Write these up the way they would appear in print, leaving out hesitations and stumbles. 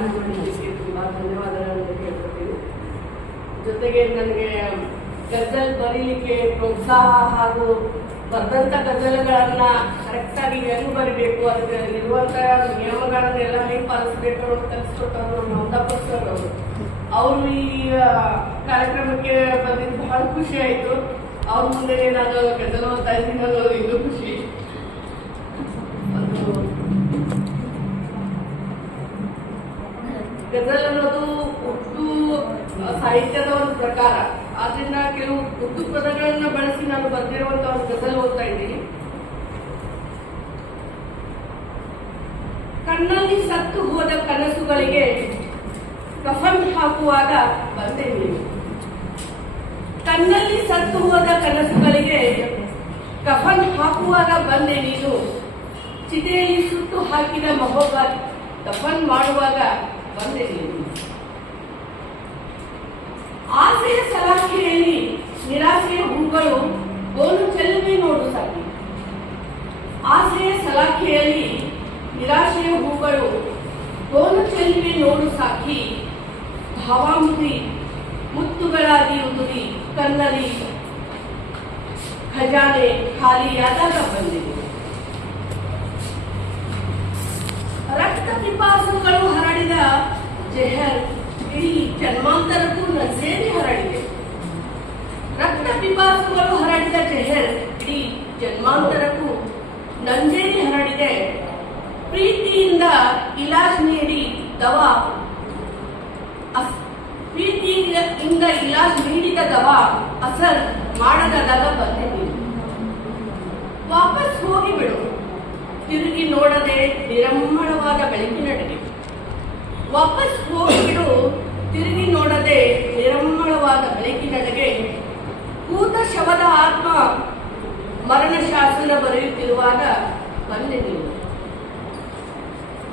ಮಾಡಿದ್ದಕ್ಕೆ ತುಂಬಾ ಧನ್ಯವಾದಗಳನ್ನು ಹೇಳ್ಕೊತೀನಿ. ಜೊತೆಗೆ ನನಗೆ ಗಜಲ್ ಬರೀಲಿಕ್ಕೆ ಪ್ರೋತ್ಸಾಹ ಹಾಗೂ ಬರೆದಂತ ಗಜಲ್ಗಳನ್ನ ಕರೆಕ್ಟಾಗಿ ಹೆಂಗ್ ಬರಿಬೇಕು, ಅದಕ್ಕೆ ಇರುವಂತಹ ನಿಯಮಗಳನ್ನೆಲ್ಲ ಹೆಂಗ್ ಪಾಲಿಸಬೇಕು ಅಂತ ಕಲಿಸ್ಕೊಟ್ಟರು ನಮ್ಮ ಮಮತಾಪುರ ಸರ್ ಅವರು ಈ ಕಾರ್ಯಕ್ರಮಕ್ಕೆ ಬಂದಿದ್ದು ಬಹಳ ಖುಷಿ ಆಯ್ತು. ಅವ್ರ ಮುಂದೆ ನಾನು ಗಜಲ್ ಓದ್ತಾ ಇದ್ದೀನಿ ಅನ್ನೋದು ಇನ್ನೂ ಖುಷಿ. ಗಜಲ್ ಅನ್ನೋದು ಉರ್ದು ಸಾಹಿತ್ಯದ ಒಂದು ಪ್ರಕಾರ. ಆದ್ರಿಂದ ಕೆಲವು ಉರ್ದು ಪದಗಳನ್ನ ಬಳಸಿ ನಾನು ಬಂದಿರುವಂತ ಒಂದು ಗಜಲ್ ಓದ್ತಾ ಇದ್ದೀನಿ. ಕಣ್ಣಲ್ಲಿ ಸತ್ತು ಹೋದ ಕನಸುಗಳಿಗೆ ಕಫನ್ ಹಾಕುವಾಗ ಬಂದೆ ನೀನು. ಕಣ್ಣಲ್ಲಿ ಸತ್ತು ಹೋದ ಕನಸುಗಳಿಗೆ ಕಫನ್ ಹಾಕುವಾಗ ಬಂದೆ ನೀನು. ಚಿತೆಯಲ್ಲಿ ಸುಟ್ಟು ಹಾಕಿದ ಮೊಹಬ್ಬತ್ ದಫನ್ ಮಾಡುವಾಗ ಬಂದೆ ನೀನು. ಆಸೆಯ ಸಲಾಖೆಯಲ್ಲಿ ನಿರಾಸೆಯ ಹೂಗಳು ಗೋಲು ಚೆಲುವೆ ನೋಡು ಸಾಕಿ. ಆಸೆಯ ಸಲಾಖೆಯಲ್ಲಿ ನಿರಾಶೆಯ ಹೂಗಳು ಗೋಲು ಚೆಲುವೆ ನೋಡು ಸಾಕಿ. ಭಾವಾಮುದಿ ಮುತ್ತುಗಳಾಗಿ ಉದುರಿ ಕಣ್ಣಲ್ಲಿ ಖಜಾನೆ ಖಾಲಿಯಾದಾಗ ಬಂದಿದೆ. ರಕ್ತ ಪಿಪಾಸುಗಳು ಹರಡಿದ ಜೆಹರ್ ಇಡೀ ಜನ್ಮಾಂತರಕ್ಕೂ ನನ್ನೇನೆ ಹರಡಿದೆ. ರಕ್ತ ಪಿಪಾಸುಗಳು ಹರಡಿದ ಜೆಹರ್ ಇಡೀ ಜನ್ಮಾಂತರಕ್ಕೂ ನಂದೇನೆ ಹರಡಿದೆ. ಪ್ರೀತಿಯಿಂದ ಇಲಾಜ್ ನೀಡಿ ದವಾ ಪ್ರೀತಿಯಿಂದ ಇಲಾಜ್ ನೀಡಿದ ದವಾ ಅಸರ್ ಮಾಡದಾಗ ಬಂದೆ ನೀನು. ವಾಪಸ್ ಹೋಗಿಬಿಡು ತಿರುಗಿ ನೋಡದೆ ನಿರಮ್ಮಳವಾದ ಬೆಳಕಿನಡೆಗೆ. ವಾಪಸ್ ಹೋಗಿಬಿಡು ತಿರುಗಿ ನೋಡದೆ ನಿರಮ್ಮಳವಾದ ಬೆಳಕಿನಡೆಗೆ. ಕೂತ ಶವದ ಆತ್ಮ ಮರಣ ಶಾಸನ ಬರೆಯುತ್ತಿರುವಾಗ ಬಂದೆ ನೀನು.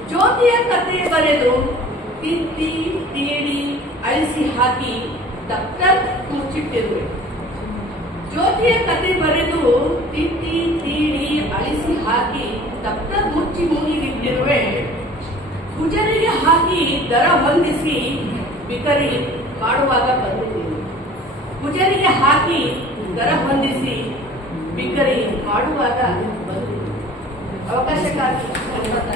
ಜ್ಯೋತಿಯ ಕಥೆ ಬರೆದು ತಿದ್ದಿ ತೀಡಿ ಅಳಿಸಿ ಹಾಕಿ ದಫ್ತರ್ ಮುಚ್ಚಿಟ್ಟಿರುವೆ. ಜ್ಯೋತಿಯ ಕಥೆ ಬರೆದು ತಿದ್ದಿ ತೀಡಿ ಅಳಿಸಿ ಹಾಕಿ ದಫ್ತರ್ ಮುಚ್ಚಿ ಮೂಗಿಗಿಟ್ಟಿರುವೆ. ಗುಜರಿಗೆ ಹಾಕಿ ದರ ಹೊಂದಿಸಿ ಬಿಕರಿ ಮಾಡುವಾಗ ಬಂದಿದ್ದೀನಿ. ಗುಜರಿಗೆ ಹಾಕಿ ದರ ಹೊಂದಿಸಿ ಬಿಕರಿ ಮಾಡುವಾಗ ಬಂದಿದ್ದೀನಿ. ಅವಕಾಶಕ್ಕಾಗಿ ಧನ್ಯವಾದ.